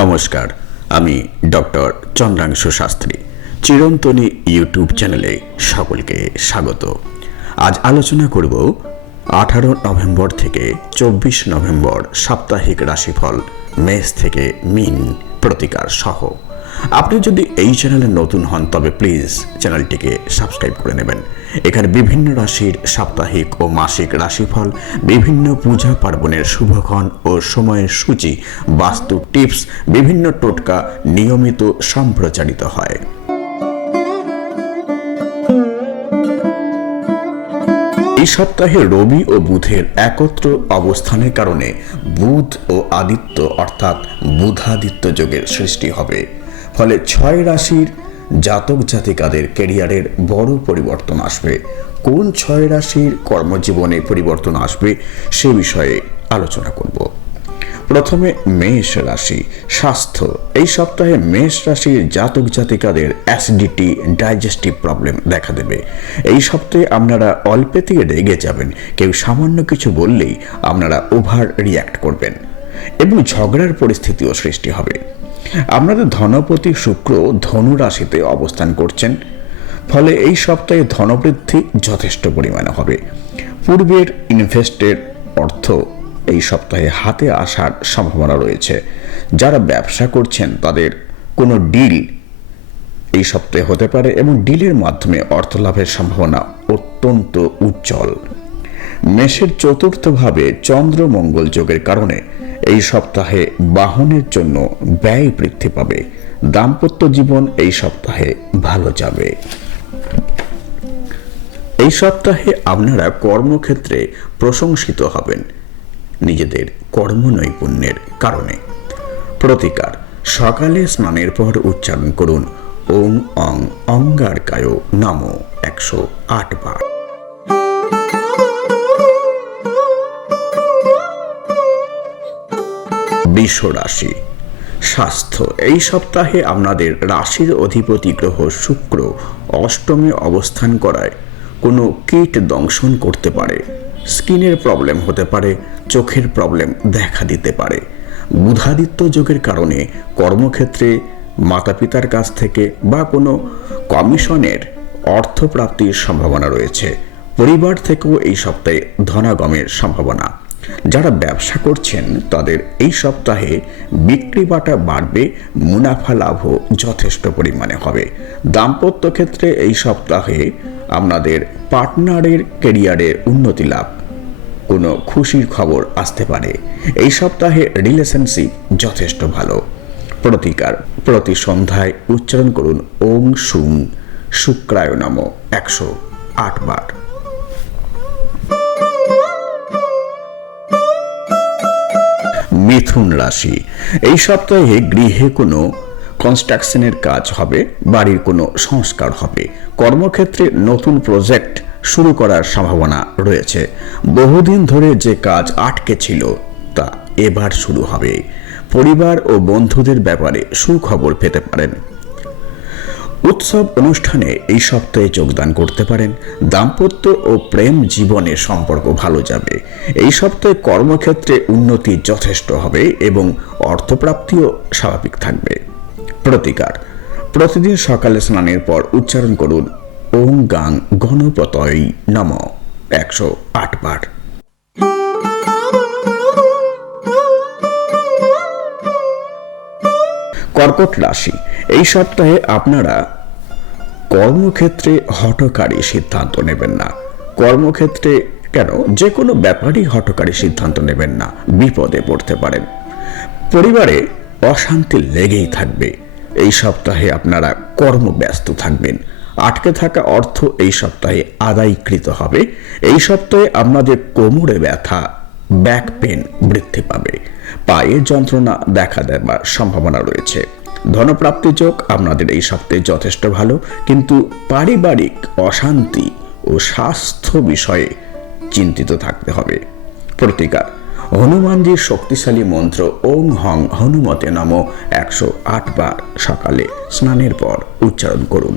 নমস্কার, আমি doctor চন্দ্রাংশু Shastri. চিরন্তনী YouTube চ্যানেলে সকলকে স্বাগত। আজ আলোচনা করব 18 নভেম্বর থেকে 24 নভেম্বর সাপ্তাহিক রাশিফল মেষ থেকে মীন প্রতিকার সহ। আপনি যদি এই চ্যানেলে নতুন হন তবে প্লিজ চ্যানেলটিকে সাবস্ক্রাইব করে নেবেন। এখানে বিভিন্ন রাশির সাপ্তাহিক ও মাসিক রাশিফল, বিভিন্ন পূজা পার্বণের শুভক্ষণ ও সময়ের সূচি, বাস্তু টিপস, বিভিন্ন টোটকা নিয়মিত সম্প্রচারিত হয়। এই সপ্তাহে রবি ও বুধের একত্র অবস্থানের কারণে বুধ ও আদিত্য অর্থাৎ বুধাদিত্য যোগের সৃষ্টি হবে। ফলে 6 রাশির জাতক জাতিকাদের ক্যারিয়ারের বড় পরিবর্তন আসবে। কোন 6 রাশির কর্মজীবনে পরিবর্তন আসবে সে বিষয়ে আলোচনা করব। প্রথমে মেষ রাশি। স্বাস্থ্য। এই সপ্তাহে মেষ রাশির জাতক জাতিকাদের অ্যাসিডিটি, ডাইজেস্টিভ প্রবলেম দেখা দেবে। এই সপ্তাহে আপনারা অল্পেতেই রেগে যাবেন। কেউ সামান্য কিছু বললেই আপনারা ওভার রিয়্যাক্ট করবেন এবং ঝগড়ার পরিস্থিতিও সৃষ্টি হবে। আপনাদের ধনপতি শুক্র ধনু রাশিতে অবস্থান করছেন, ফলে এই সপ্তাহে ধনবৃদ্ধি যথেষ্ট পরিমাণে হবে। পূর্বের ইনভেস্টের অর্থ এই সপ্তাহে হাতে আসার সম্ভাবনা রয়েছে। যারা ব্যবসা করছেন তাদের কোনো ডিল এই সপ্তাহে হতে পারে এবং ডিলের মাধ্যমে অর্থ লাভের সম্ভাবনা অত্যন্ত উজ্জ্বল। মেষের চতুর্থভাবে চন্দ্র মঙ্গল যোগের কারণে এই সপ্তাহে বাহনের জন্য ব্যয় বৃদ্ধি পাবে। দাম্পত্য জীবন এই সপ্তাহে ভালো যাবে। এই সপ্তাহে আপনারা কর্মক্ষেত্রে প্রশংসিত হবেন নিজেদের কর্মনৈপুণ্যের কারণে। প্রতিকার। সকালে স্নানের পর উচ্চারণ করুন ওং অং অঙ্গারকায় নমো 108 বার। বৃষ রাশি। স্বাস্থ্য। এই সপ্তাহে আপনাদের রাশির অধিপতি গ্রহ শুক্র অষ্টমে অবস্থান করায় কোনো কীট দংশন করতে পারে। স্কিনের প্রবলেম হতে পারে, চোখের প্রবলেম দেখা দিতে পারে। বুধাদিত্য যোগের কারণে কর্মক্ষেত্রে মাতা পিতার কাছ থেকে বা কোনো কমিশনের অর্থপ্রাপ্তির সম্ভাবনা রয়েছে। পরিবার থেকেও এই সপ্তাহে ধনাগমের সম্ভাবনা। যারা ব্যবসা করছেন তাদের এই সপ্তাহে বিক্রি বাটা বাড়বে, মুনাফা লাভও যথেষ্ট পরিমাণে হবে। দাম্পত্য ক্ষেত্রে এই সপ্তাহে আপনাদের পার্টনারের ক্যারিয়ারের উন্নতি লাভ, কোনো খুশির খবর আসতে পারে। এই সপ্তাহে রিলেশনশিপ যথেষ্ট ভালো। প্রতিকার। প্রতি সন্ধ্যায় উচ্চারণ করুন ওং সুং শুক্রায় নমো 108 বার। মিথুন রাশি। এই সপ্তাহে গৃহে কোনো কনস্ট্রাকশনের কাজ হবে, বাড়ির কোনো সংস্কার হবে। কর্মক্ষেত্রে নতুন প্রজেক্ট শুরু করার সম্ভাবনা রয়েছে। বহুদিন ধরে যে কাজ আটকে ছিল তা এবার শুরু হবে। পরিবার ও বন্ধুদের ব্যাপারে সুখবর পেতে পারেন। উৎসব অনুষ্ঠানে এই সপ্তাহে যোগদান করতে পারেন। দাম্পত্য ও প্রেম জীবনের সম্পর্ক ভালো যাবে। এই সপ্তাহে কর্মক্ষেত্রে উন্নতি যথেষ্ট হবে এবং অর্থপ্রাপ্তিও স্বাভাবিক থাকবে। প্রতিকার। প্রতিদিন সকালে স্নানের পর উচ্চারণ করুন ওং গাং গণপতয় নমো 108 বার। কর্কট রাশি। এই সপ্তাহে আপনারা কর্মক্ষেত্রে হঠকারী সিদ্ধান্ত নেবেন না। কর্মক্ষেত্রে কেন, যে কোনো ব্যাপারই হঠকারী সিদ্ধান্ত নেবেন না, বিপদে পড়তে পারেন। পরিবারে অশান্তি লেগেই থাকবে। এই সপ্তাহে আপনারা কর্মব্যস্ত থাকবেন। আটকে থাকা অর্থ এই সপ্তাহে আদায়কৃত হবে। এই সপ্তাহে আপনাদের কোমরে ব্যথা, ব্যাক পেন বৃদ্ধি পাবে। পায়ে যন্ত্রণা দেখা দেবার সম্ভাবনা রয়েছে। ধনপ্রাপ্তি যোগ আপনাদের এই সপ্তাহে যথেষ্ট ভালো, কিন্তু পারিবারিক অশান্তি ও স্বাস্থ্য বিষয়ে চিন্তিত থাকতে হবে। প্রতিকার। হনুমানজির শক্তিশালী মন্ত্র ওং হং হনুমতে নমো 108 বার সকালে স্নানের পর উচ্চারণ করুন।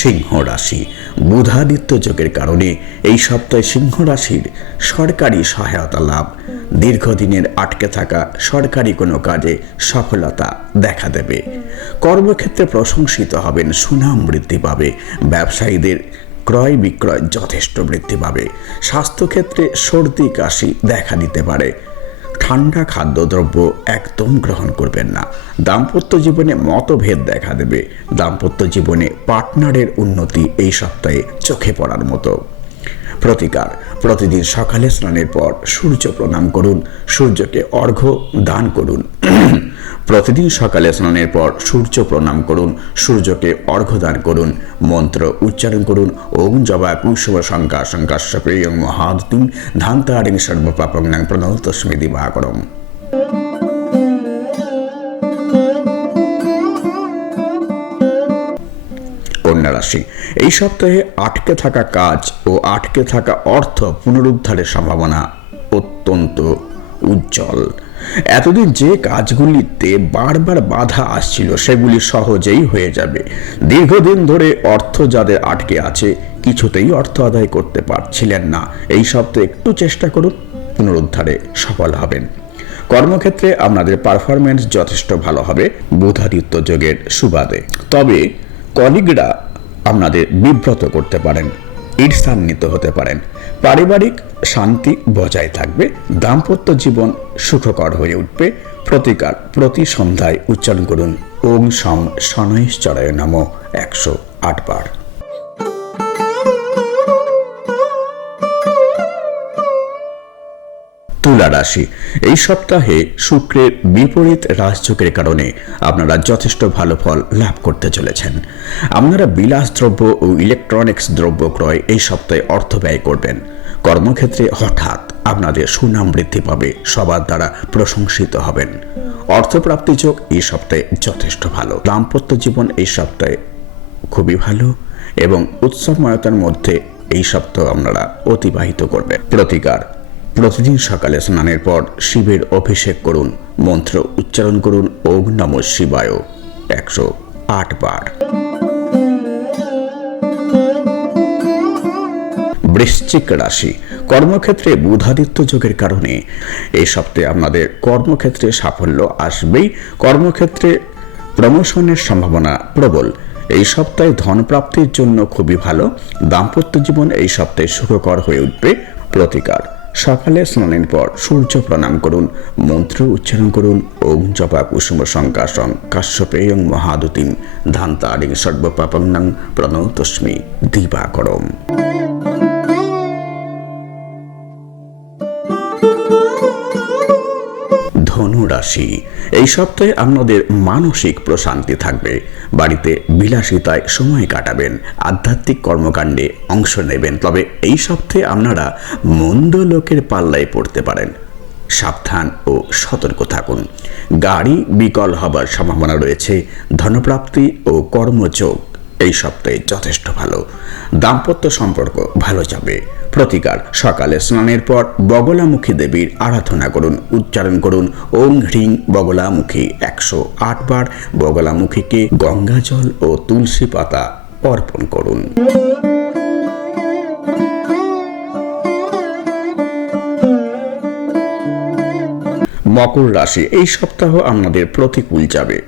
সিংহ রাশি। বুধাদিত্য যোগের কারণে এই সপ্তাহে সিংহ রাশির সরকারি সহায়তা লাভ, দীর্ঘদিনের আটকে থাকা সরকারি কোনো কাজে সফলতা দেখা দেবে। কর্মক্ষেত্রে প্রশংসিত হবেন, সুনাম বৃদ্ধি পাবে, ব্যবসায়ীদের ক্রয় বিক্রয় যথেষ্ট বৃদ্ধি পাবে। স্বাস্থ্যক্ষেত্রে সর্দি কাশি দেখা দিতে পারে। ঠান্ডা খাদ্যদ্রব্য একদম গ্রহণ করবেন না। দাম্পত্য জীবনে মতভেদ দেখা দেবে। দাম্পত্য জীবনে পার্টনারের উন্নতি এই সপ্তাহে চোখে পড়ার মতো। প্রতিকার: প্রতিদিন সকালে স্নানের পর সূর্য প্রণাম করুন, সূর্যকে অর্ঘ্য দান করুন। প্রতিদিন সকালে স্নানের পর সূর্য প্রণাম করুন, সূর্যকে অর্ঘ্য দান করুন। মন্ত্র উচ্চারণ করুন, ওম জবা কুশুভ শঙ্কা শঙ্কাশ্যপ্রিয়ং মহাদতিং ধান্তারিং সর্বপাপং প্রণতস্মি দিবাকরম। কন্যা রাশি, এই সপ্তাহে আটকে থাকা কাজ ও আটকে থাকা অর্থ পুনরুদ্ধারের সম্ভাবনা অত্যন্ত উজ্জ্বল। এতদিন যে কাজগুলিতে বারবার বাধা আসছিল সেগুলি সহজেই হয়ে যাবে। দীর্ঘদিন ধরে অর্থ যাদের আটকে আছে, কিছুতেই অর্থ আদায় করতে পারছিলেন না, এই সপ্তাহে একটু চেষ্টা করুন, পুনরুদ্ধারে সফল হবেন। কর্মক্ষেত্রে আপনাদের পারফরমেন্স যথেষ্ট ভালো হবে বুধাদিত্য যোগের সুবাদে। তবে কলিগরা আপনাদের বিব্রত করতে পারেন, ঈর্ষান্বিত হতে পারেন। পারিবারিক শান্তি বজায় থাকবে। দাম্পত্য জীবন সুখকর হয়ে উঠবে। প্রতিকার: প্রতি সন্ধ্যায় উচ্চারণ করুন ওম সং শনৈশ্চরায় নমঃ 108 বার। তুলা রাশি, এই সপ্তাহে শুক্রের বিপরীত রাজযোগের কারণে আপনারা যথেষ্ট ভালো ফল লাভ করতে চলেছেন। আপনারা বিলাসদ্রব্য ও ইলেকট্রনিক্স দ্রব্য ক্রয় এই সপ্তাহে অর্থ ব্যয় করবেন। কর্মক্ষেত্রে হঠাৎ আপনাদের সুনাম বৃদ্ধি পাবে, সবার দ্বারা প্রশংসিত হবেন। অর্থপ্রাপ্তি যোগ এই সপ্তাহে যথেষ্ট ভালো। দাম্পত্য জীবন এই সপ্তাহে খুবই ভালো এবং উৎসবময়তার মধ্যে এই সপ্তাহ আপনারা অতিবাহিত করবেন। প্রতিকার: প্রতিদিন সকালে স্নানের পর শিবের অভিষেক করুন, মন্ত্র উচ্চারণ করুন ওম নমঃ শিবায় 108 বার। বৃশ্চিক রাশি, কর্মক্ষেত্রে বুধাদিত্য যোগের কারণে এই সপ্তাহে আপনাদের কর্মক্ষেত্রে সাফল্য আসবেই। কর্মক্ষেত্রে প্রমোশনের সম্ভাবনা প্রবল। এই সপ্তাহে ধন প্রাপ্তির জন্য খুবই ভালো। দাম্পত্য জীবন এই সপ্তাহে সুখকর হয়ে উঠবে। প্রতিকার: সকালে স্নানের পর সূর্য প্রণাম করুন, মন্ত্র উচ্চারণ করুন ওম জবা কুসুম শঙ্কাশং কাশ্যপেয়ং মহাদতিং ধান্তারিং সর্বপাপং প্রণতস্মি দিবাকরম। ধনু রাশি, এই সপ্তাহে আপনাদের মানসিক প্রশান্তি থাকবে। বাড়িতে বিলাসিতায় সময় কাটাবেন, আধ্যাত্মিক কর্মকাণ্ডে অংশ নেবেন। তবে এই সপ্তাহে আপনারা মন্দ লোকের পাল্লায় পড়তে পারেন, সাবধান ও সতর্ক থাকুন। গাড়ি বিকল হবার সম্ভাবনা রয়েছে। ধনপ্রাপ্তি ও কর্মযোগ এই সপ্তাহে যথেষ্ট ভালো। দাম্পত্য সম্পর্ক ভালো যাবে। প্রতিকার: সকালে স্নানের পর বগলামুখী দেবীর আরাধনা করুন, উচ্চারণ করুন ওম হ্রিং বগলামুখী 108 বার। বগলামুখীকে গঙ্গা জল ও তুলসী পাতা অর্পণ করুন। মকর রাশি, এই সপ্তাহ আপনাদের প্রতিকূল যাবে।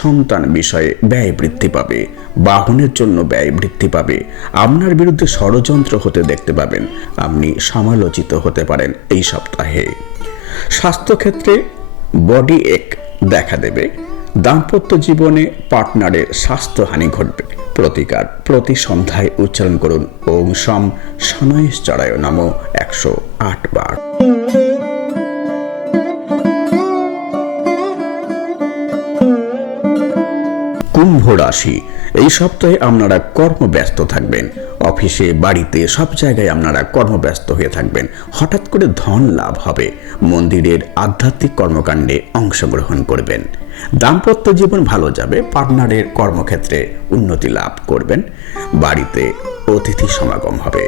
সন্তান বিষয়ে ব্যয় বৃদ্ধি পাবে। বাহনের জন্য ব্যয় বৃদ্ধি পাবে। আপনার বিরুদ্ধে ষড়যন্ত্র হতে দেখতে পাবেন। আপনি সমালোচিত হতে পারেন এই সপ্তাহে। স্বাস্থ্যক্ষেত্রে বডি এক দেখা দেবে। দাম্পত্য জীবনে পার্টনারের স্বাস্থ্যহানি ঘটবে। প্রতিকার: প্রতি সন্ধ্যায় উচ্চারণ করুন ওম সম শনৈশ্চরায় নমঃ 108 বার। কুম্ভ রাশি, এই সপ্তাহে আপনারা কর্মব্যস্ত থাকবেন। অফিসে, বাড়িতে, সব জায়গায় আপনারা কর্মব্যস্ত হয়ে থাকবেন। হঠাৎ করে ধন লাভ হবে। মন্দিরের আধ্যাত্মিক কর্মকাণ্ডে অংশগ্রহণ করবেন। দাম্পত্য জীবন ভালো যাবে। পার্টনারের কর্মক্ষেত্রে উন্নতি লাভ করবেন। বাড়িতে অতিথি সমাগম হবে।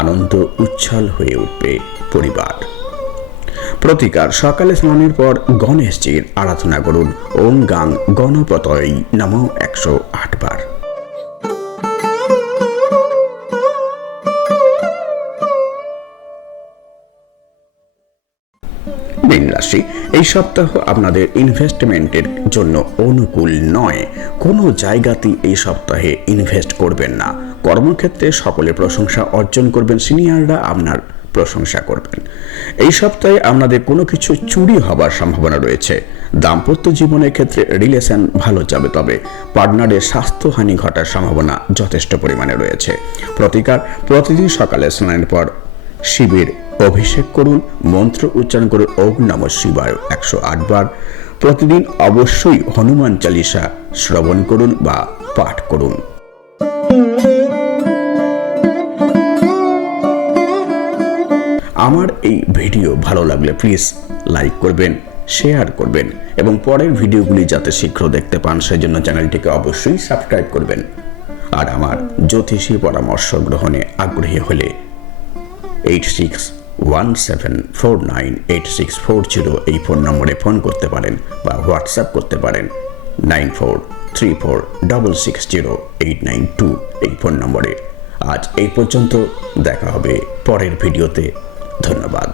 আনন্দ উচ্ছল হয়ে উঠবে পরিবার। প্রতিকার: সকালে স্নানের পর গণেশজির আরাধনা করুন ওম গাং গণপতয় নমঃ 108 বার। রাশি, এই সপ্তাহ আপনাদের ইনভেস্টমেন্টের জন্য অনুকূল নয়। কোনো জায়গাতেই এই সপ্তাহে ইনভেস্ট করবেন না। কর্মক্ষেত্রে সকলের প্রশংসা অর্জন করবেন, সিনিয়ররা আপনার প্রশংসা করবেন। এই সপ্তাহে আপনাদের কোনো কিছু চুরি হবার সম্ভাবনা রয়েছে। দাম্পত্য জীবনের ক্ষেত্রে রিলেশন ভালো যাবে, তবে পার্টনারের স্বাস্থ্যহানি ঘটার সম্ভাবনা যথেষ্ট পরিমাণে রয়েছে। প্রতিকার, প্রতিদিন সকালে স্নানের পর শিবের অভিষেক করুন, মন্ত্র উচ্চারণ করুন ওম নমঃ শিবায় 108 বার। প্রতিদিন অবশ্যই হনুমান চালিসা শ্রবণ করুন বা পাঠ করুন। আমার এই ভিডিও ভালো লাগলে প্লিজ লাইক করবেন, শেয়ার করবেন এবং পরের ভিডিওগুলি যাতে শীঘ্র দেখতে পান সেজন্য চ্যানেলটিকে অবশ্যই সাবস্ক্রাইব করবেন। আর আমার জ্যোতিষী পরামর্শ গ্রহণে আগ্রহী হলে 8617498640 এই ফোন নম্বরে ফোন করতে পারেন বা হোয়াটসঅ্যাপ করতে পারেন 9434660892 এই ফোন নম্বরে। আজ এই পর্যন্ত, দেখা হবে পরের ভিডিওতে। ধন্যবাদ।